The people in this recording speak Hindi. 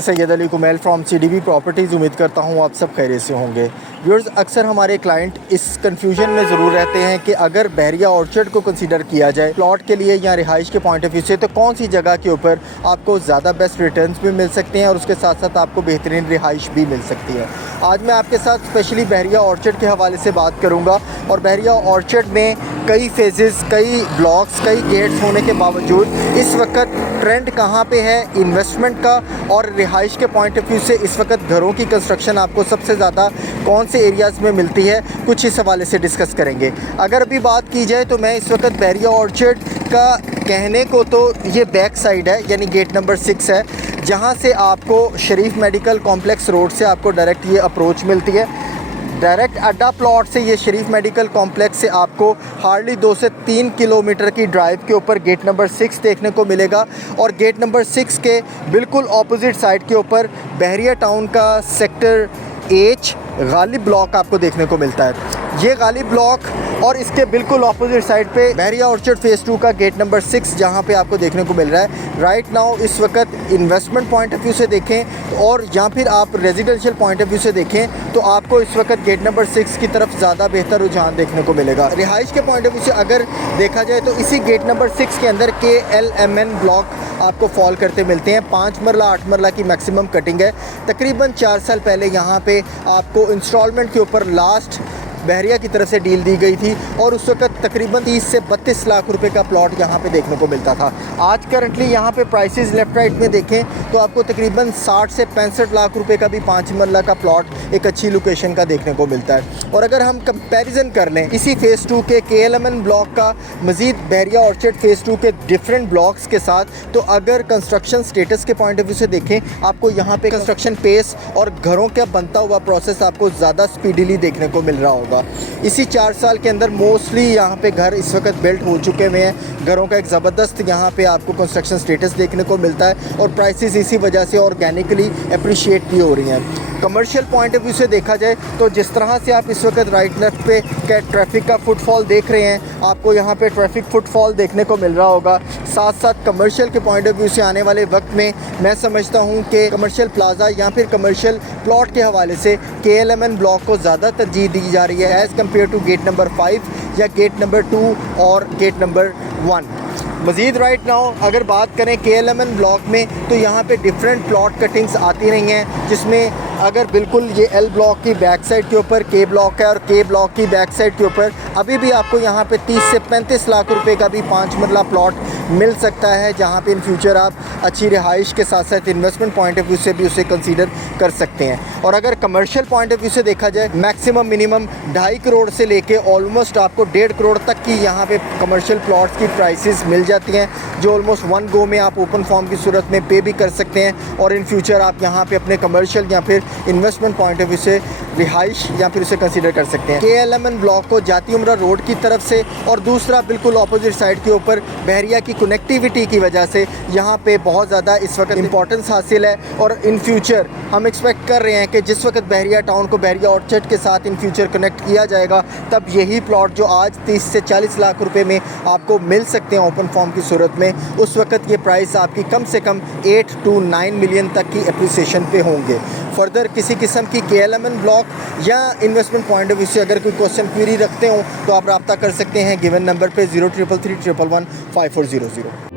Syed Ali Kumail from CDB properties. उम्मीद करता हूँ आप सब खैरियत से होंगे। व्यूअर्स, अक्सर हमारे क्लाइंट इस कंफ्यूजन में ज़रूर रहते हैं कि अगर बहरिया ऑर्चर्ड को कंसीडर किया जाए प्लॉट के लिए या रिहाइश के पॉइंट ऑफ व्यू से, तो कौन सी जगह के ऊपर आपको ज़्यादा बेस्ट रिटर्न्स भी मिल सकते हैं और उसके साथ साथ आपको बेहतरीन रिहाइश भी मिल सकती है। आज मैं आपके साथ स्पेशली बहरिया ऑर्चर्ड के हवाले से बात करूँगा। और बहरिया ऑर्चर्ड में कई फेजेस, कई ब्लॉक्स, कई गेट्स होने के बावजूद इस वक्त ट्रेंड कहाँ पे है इन्वेस्टमेंट का और रिहाइश के पॉइंट ऑफ व्यू से इस वक्त घरों की कंस्ट्रक्शन आपको सबसे ज़्यादा कौन से एरियाज़ में मिलती है, कुछ इस हवाले से डिस्कस करेंगे। अगर अभी बात की जाए तो मैं इस वक्त बहरिया ऑर्चर्ड का कहने को तो ये बैक साइड है, यानी गेट नंबर 6 है, जहाँ से आपको शरीफ मेडिकल कॉम्प्लेक्स रोड से आपको डायरेक्ट ये अप्रोच मिलती है। डायरेक्ट अड्डा प्लॉट से ये शरीफ मेडिकल कॉम्प्लेक्स से आपको हार्डली 2 से 3 किलोमीटर की ड्राइव के ऊपर गेट नंबर 6 देखने को मिलेगा। और गेट नंबर 6 के बिल्कुल ऑपोजिट साइड के ऊपर बहरिया टाउन का सेक्टर H गालिब ब्लॉक आपको देखने को मिलता है। ये गालिब ब्लॉक और इसके बिल्कुल ऑपोजिट साइड पे बहरिया ऑर्चर्ड फेज़ 2 का गेट नंबर 6 जहाँ पे आपको देखने को मिल रहा है। राइट नाउ इस वक्त इन्वेस्टमेंट पॉइंट ऑफ व्यू से देखें और या फिर आप रेजिडेंशियल पॉइंट ऑफ व्यू से देखें तो आपको इस वक्त गेट नंबर 6 की तरफ ज़्यादा बेहतर रुझान देखने को मिलेगा। रिहाइश के पॉइंट ऑफ व्यू से अगर देखा जाए तो इसी गेट नंबर 6 के अंदर KLMN ब्लॉक आपको फॉल करते मिलते हैं। 5 मरला 8 मरला की मैक्सिमम कटिंग है। तकरीबन 4 साल पहले यहाँ पे आपको इंस्टॉलमेंट के ऊपर लास्ट बहरिया की तरफ से डील दी गई थी और उस वक्त तकरीबन 30 से 32 लाख रुपए का प्लॉट यहाँ पे देखने को मिलता था। आज करंटली यहाँ पे प्राइसेस लेफ़्ट राइट में देखें तो आपको तकरीबन 60 से 65 लाख रुपए का भी 5 मरला का प्लॉट एक अच्छी लोकेशन का देखने को मिलता है। और अगर हम कंपैरिजन कर लें इसी फेज़ 2 के KLMN ब्लॉक का मज़ीद बहरिया ऑर्चर्ड फेज़ 2 के डिफरेंट ब्लॉक्स के साथ, तो अगर कंस्ट्रक्शन स्टेटस के पॉइंट ऑफ व्यू से देखें आपको यहाँ पे कंस्ट्रक्शन पेस और घरों का बनता हुआ प्रोसेस आपको ज़्यादा स्पीडीली देखने को मिल रहा होगा। इसी 4 साल के अंदर मोस्टली यहाँ पे घर इस वक्त बिल्ट हो चुके हुए हैं। घरों का एक ज़बरदस्त यहाँ पे आपको कंस्ट्रक्शन स्टेटस देखने को मिलता है और प्राइसेस इसी वजह से ऑर्गेनिकली अप्रिशिएट भी हो रही हैं। कमर्शियल पॉइंट ऑफ व्यू से देखा जाए तो जिस तरह से आप इस वक्त राइट लेफ्ट पे ट्रैफिक का फुटफॉल देख रहे हैं, आपको यहाँ पे ट्रैफिक फुटफॉल देखने को मिल रहा होगा। साथ साथ कमर्शियल के पॉइंट ऑफ व्यू से आने वाले वक्त में मैं समझता हूँ कि कमर्शियल प्लाजा या फिर कमर्शियल प्लॉट के हवाले से KLMN ब्लॉक को ज़्यादा तरजीह दी जा रही है as compared to gate number 5 या गेट नंबर 2 और गेट नंबर 1। मज़ीद राइट नाउ अगर बात करें KLMN ब्लॉक में तो यहाँ पे डिफरेंट प्लॉट कटिंग्स आती रही हैं, जिसमें अगर बिल्कुल ये L ब्लॉक की बैक साइड के ऊपर K ब्लॉक है और K ब्लॉक की बैक साइड के ऊपर अभी भी आपको यहाँ पे 30 से 35 लाख रुपए का भी 5 मरला प्लॉट मिल सकता है, जहाँ पे इन फ्यूचर आप अच्छी रिहाइश के साथ साथ इन्वेस्टमेंट पॉइंट ऑफ व्यू से भी उसे कंसीडर कर सकते हैं। और अगर कमर्शियल पॉइंट ऑफ व्यू से देखा जाए मैक्सिमम मिनिमम 2.5 करोड़ से लेके ऑलमोस्ट आपको 1.5 करोड़ तक की यहाँ पे कमर्शियल प्लॉट्स की प्राइसेस मिल जाती हैं, जो ऑलमोस्ट 1 गो में आप ओपन फॉर्म की सूरत में पे भी कर सकते हैं और इन फ्यूचर आप यहाँ पे अपने कमर्शियल या फिर इन्वेस्टमेंट पॉइंट ऑफ व्यू से रिहाइश या फिर उसे कंसीडर कर सकते हैं। KLMN ब्लॉक को जाती उम्रा रोड की तरफ से और दूसरा बिल्कुल ऑपोजिट साइड के ऊपर बहरिया की कनेक्टिविटी की वजह से यहाँ पे बहुत ज़्यादा इस वक्त इंपॉर्टेंस हासिल है। और इन फ्यूचर हम एक्सपेक्ट कर रहे हैं कि जिस वक्त बहरिया टाउन को बहरिया ऑर्चर्ड के साथ इन फ्यूचर कनेक्ट किया जाएगा, तब यही प्लॉट जो आज 30 से 40 लाख रुपए में आपको मिल सकते हैं ओपन फॉर्म की सूरत में, उस वक्त ये प्राइस आपकी कम से कम 8 to 9 मिलियन तक की एप्रिसिएशन पे होंगे। फर्दर किसी किस्म की KLMN ब्लॉक या इन्वेस्टमेंट पॉइंट ऑफ व्यू से अगर कोई क्वेश्चन क्वेरी रखते हो तो आप रब्ता कर सकते हैं गिवन नंबर पे 0333 111 5400।